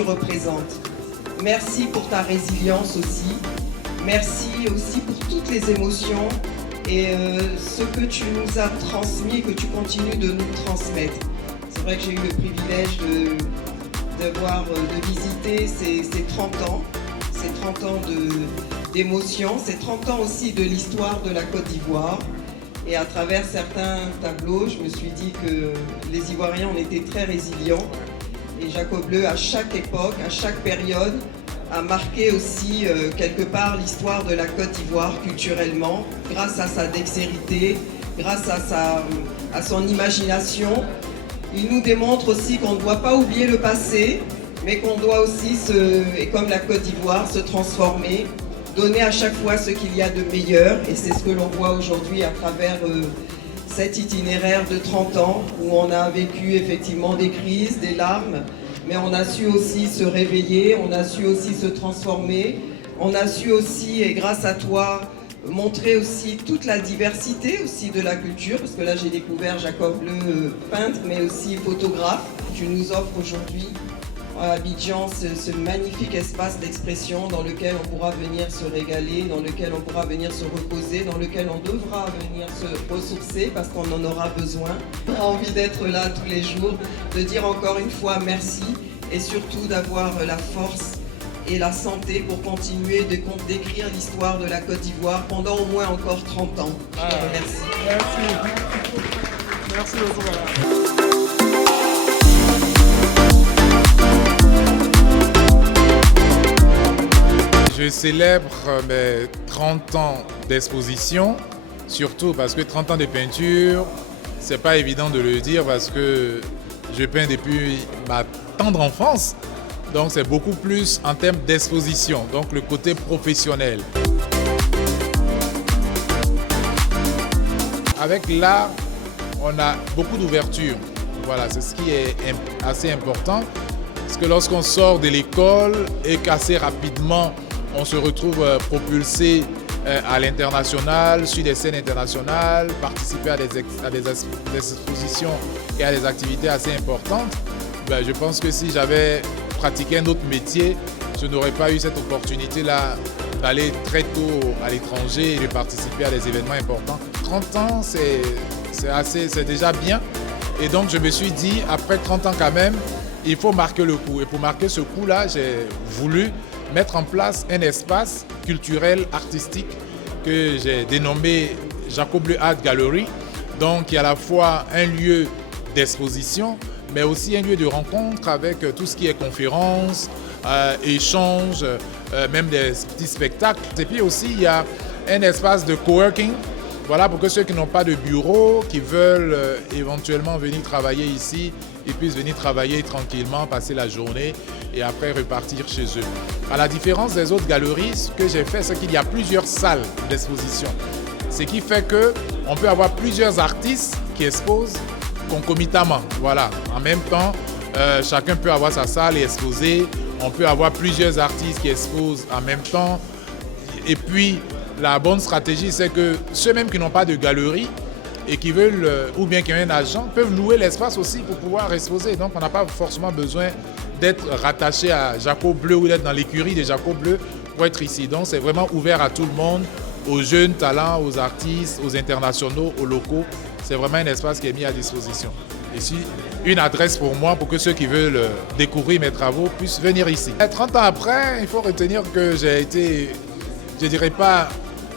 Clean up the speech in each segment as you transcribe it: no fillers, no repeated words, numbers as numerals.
tu représentes. Merci pour ta résilience aussi. Merci aussi pour toutes les émotions et ce que tu nous as transmis et que tu continues de nous transmettre. C'est vrai que j'ai eu le privilège de visiter ces 30 ans, ces 30 ans d'émotions, ces 30 ans aussi de l'histoire de la Côte d'Ivoire. Et à travers certains tableaux, je me suis dit que les Ivoiriens, on était très résilients. Et Jacob Bleu, à chaque époque, à chaque période, a marqué aussi quelque part l'histoire de la Côte d'Ivoire culturellement, grâce à sa dextérité, grâce à son imagination. Il nous démontre aussi qu'on ne doit pas oublier le passé, mais qu'on doit aussi, et comme la Côte d'Ivoire, se transformer, donner à chaque fois ce qu'il y a de meilleur. Et c'est ce que l'on voit aujourd'hui à travers cet itinéraire de 30 ans, où on a vécu effectivement des crises, des larmes, mais on a su aussi se réveiller, on a su aussi se transformer, on a su aussi, et grâce à toi, montrer aussi toute la diversité aussi de la culture, parce que là j'ai découvert Jacob Bleu, peintre, mais aussi photographe. Tu nous offres aujourd'hui à Abidjan ce magnifique espace d'expression dans lequel on pourra venir se régaler, dans lequel on pourra venir se reposer, dans lequel on devra venir se ressourcer parce qu'on en aura besoin. On a envie d'être là tous les jours, de dire encore une fois merci et surtout d'avoir la force et la santé pour continuer d'écrire l'histoire de la Côte d'Ivoire pendant au moins encore 30 ans. Je te remercie. Merci. Merci beaucoup. Je célèbre mes 30 ans d'exposition, surtout parce que 30 ans de peinture, c'est pas évident de le dire parce que je peins depuis ma tendre enfance. Donc c'est beaucoup plus en termes d'exposition, donc le côté professionnel. Avec l'art, on a beaucoup d'ouverture. Voilà, c'est ce qui est assez important. Parce que lorsqu'on sort de l'école et qu'assez rapidement, on se retrouve propulsé à l'international, sur des scènes internationales, participer à des expositions et à des activités assez importantes. Ben, je pense que si j'avais pratiqué un autre métier, je n'aurais pas eu cette opportunité-là d'aller très tôt à l'étranger et de participer à des événements importants. 30 ans, c'est déjà bien. Et donc je me suis dit, après 30 ans quand même, il faut marquer le coup. Et pour marquer ce coup-là, j'ai voulu mettre en place un espace culturel, artistique que j'ai dénommé Jacob Bleu Art Gallery. Donc, qui est à la fois un lieu d'exposition, mais aussi un lieu de rencontre avec tout ce qui est conférences, échanges, même des petits spectacles. Et puis aussi, il y a un espace de coworking. Voilà, pour que ceux qui n'ont pas de bureau, qui veulent éventuellement venir travailler ici, ils puissent venir travailler tranquillement, passer la journée et après repartir chez eux. À la différence des autres galeries, ce que j'ai fait, c'est qu'il y a plusieurs salles d'exposition. Ce qui fait qu'on peut avoir plusieurs artistes qui exposent concomitamment. Voilà, en même temps, chacun peut avoir sa salle et exposer. On peut avoir plusieurs artistes qui exposent en même temps. Et puis, la bonne stratégie, c'est que ceux même qui n'ont pas de galerie et qui veulent, ou bien qui ont un agent, peuvent louer l'espace aussi pour pouvoir exposer. Donc, on n'a pas forcément besoin d'être rattaché à Jacob Bleu ou d'être dans l'écurie de Jacob Bleu pour être ici. Donc, c'est vraiment ouvert à tout le monde, aux jeunes talents, aux artistes, aux internationaux, aux locaux. C'est vraiment un espace qui est mis à disposition. Ici, une adresse pour moi, pour que ceux qui veulent découvrir mes travaux puissent venir ici. 30 ans après, il faut retenir que j'ai été, je ne dirais pas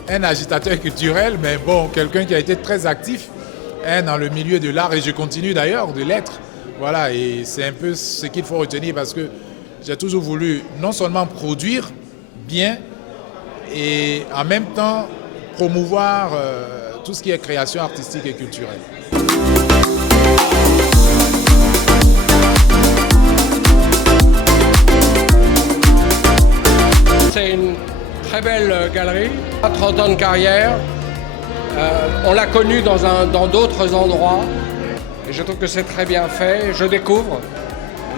un agitateur culturel, mais bon, quelqu'un qui a été très actif dans le milieu de l'art, et je continue d'ailleurs de l'être. Voilà, et c'est un peu ce qu'il faut retenir parce que j'ai toujours voulu non seulement produire bien, et en même temps promouvoir tout ce qui est création artistique et culturelle. C'est une très belle galerie, 30 ans de carrière. On l'a connue dans d'autres endroits et je trouve que c'est très bien fait. Je découvre,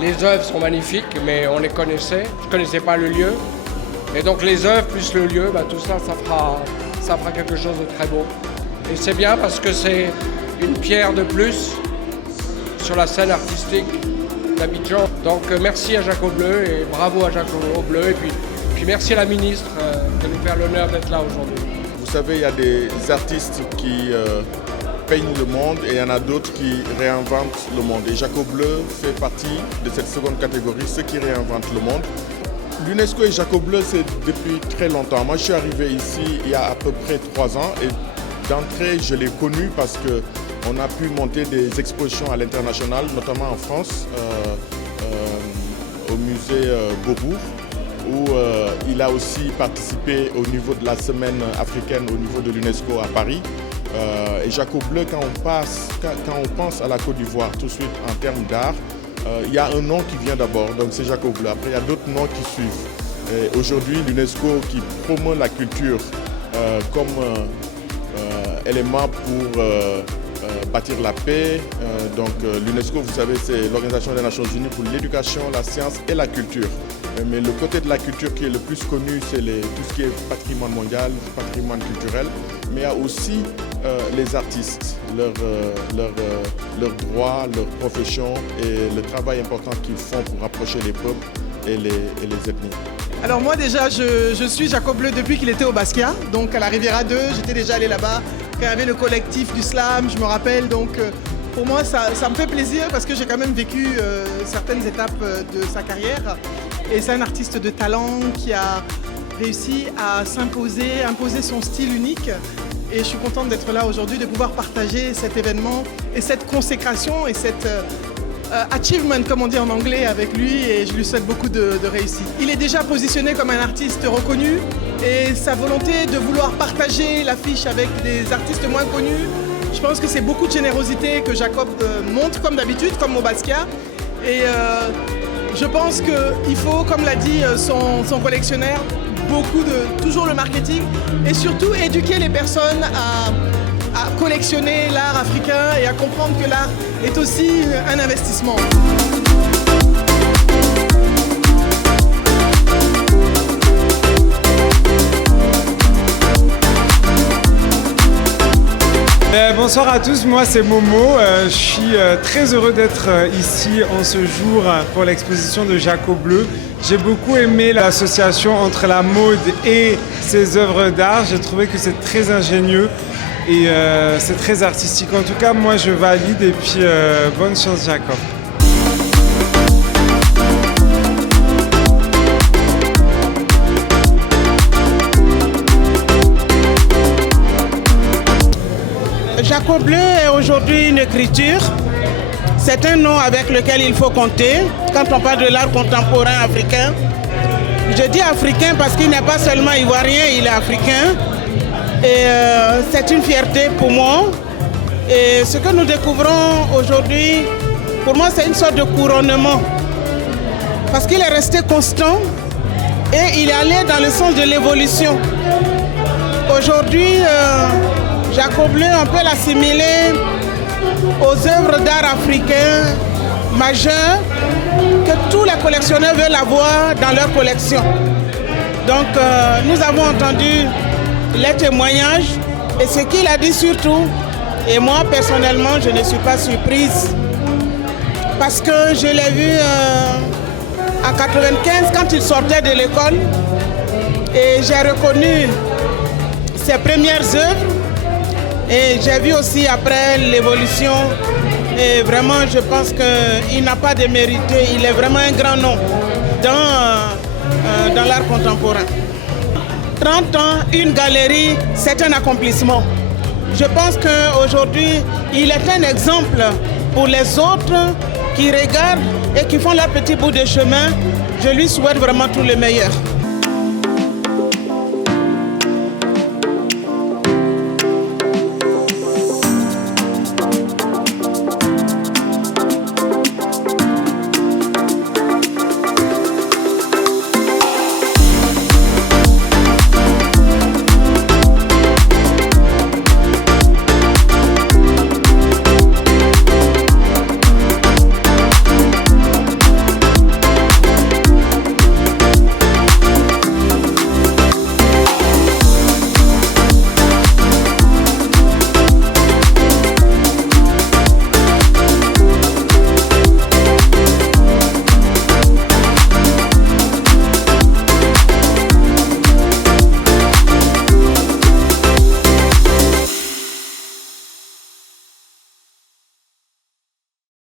les œuvres sont magnifiques mais on les connaissait, je ne connaissais pas le lieu. Et donc les œuvres plus le lieu, tout ça, ça fera quelque chose de très beau. Et c'est bien parce que c'est une pierre de plus sur la scène artistique d'Abidjan. Donc merci à Jaco Bleu et bravo à Jaco Bleu. Et puis merci à la ministre de nous faire l'honneur d'être là aujourd'hui. Vous savez, il y a des artistes qui peignent le monde et il y en a d'autres qui réinventent le monde. Et Jaco Bleu fait partie de cette seconde catégorie, ceux qui réinventent le monde. L'UNESCO et Jaco Bleu, c'est depuis très longtemps. Moi, je suis arrivé ici il y a à peu près 3 ans et d'entrée, je l'ai connu parce qu'on a pu monter des expositions à l'international, notamment en France, au musée Beaubourg, où il a aussi participé au niveau de la semaine africaine au niveau de l'UNESCO à Paris. Et Jaco Bleu, quand on pense à la Côte d'Ivoire tout de suite en termes d'art, il y a un nom qui vient d'abord, donc c'est Jaco Bleu. Après, il y a d'autres noms qui suivent. Aujourd'hui, l'UNESCO qui promeut la culture comme élément pour bâtir la paix. Donc l'UNESCO, vous savez, c'est l'Organisation des Nations Unies pour l'éducation, la science et la culture. Mais le côté de la culture qui est le plus connu, c'est tout ce qui est patrimoine mondial, patrimoine culturel. Mais il y a aussi les artistes, leurs droits, leur profession et le travail important qu'ils font pour rapprocher les peuples et les ethnies. Alors moi déjà, je suis Jaco Bleu depuis qu'il était au Basquiat, donc à la Riviera 2, j'étais déjà allé là-bas, quand il y avait le collectif du slam, je me rappelle, donc pour moi ça me fait plaisir parce que j'ai quand même vécu certaines étapes de sa carrière et c'est un artiste de talent qui a réussi à imposer son style unique et je suis contente d'être là aujourd'hui, de pouvoir partager cet événement et cette consécration et cette achievement, comme on dit en anglais, avec lui et je lui souhaite beaucoup de réussite. Il est déjà positionné comme un artiste reconnu et sa volonté de vouloir partager l'affiche avec des artistes moins connus, je pense que c'est beaucoup de générosité que Jacob montre comme d'habitude, comme au Basquiat. Et je pense qu'il faut, comme l'a dit son collectionneur, toujours le marketing et surtout éduquer les personnes à collectionner l'art africain et à comprendre que l'art est aussi un investissement. Bonsoir à tous, moi c'est Momo. Je suis très heureux d'être ici en ce jour pour l'exposition de Jaco Bleu. J'ai beaucoup aimé l'association entre la mode et ses œuvres d'art. J'ai trouvé que c'est très ingénieux et c'est très artistique. En tout cas, moi je valide et puis bonne chance Jacob. Jaco Bleu est aujourd'hui une écriture. C'est un nom avec lequel il faut compter quand on parle de l'art contemporain africain. Je dis africain parce qu'il n'est pas seulement ivoirien, il est africain. Et c'est une fierté pour moi. Et ce que nous découvrons aujourd'hui, pour moi, c'est une sorte de couronnement. Parce qu'il est resté constant et il est allé dans le sens de l'évolution. Aujourd'hui, Jaco Bleu, on peut l'assimiler aux œuvres d'art africains majeures que tous les collectionneurs veulent avoir dans leur collection. Donc nous avons entendu les témoignages et ce qu'il a dit surtout. Et moi personnellement, je ne suis pas surprise parce que je l'ai vu en 1995 quand il sortait de l'école et j'ai reconnu ses premières œuvres. Et j'ai vu aussi après l'évolution, et vraiment je pense qu'il n'a pas démérité, il est vraiment un grand nom dans l'art contemporain. 30 ans, une galerie, c'est un accomplissement. Je pense qu'aujourd'hui, il est un exemple pour les autres qui regardent et qui font leur petit bout de chemin. Je lui souhaite vraiment tout le meilleur.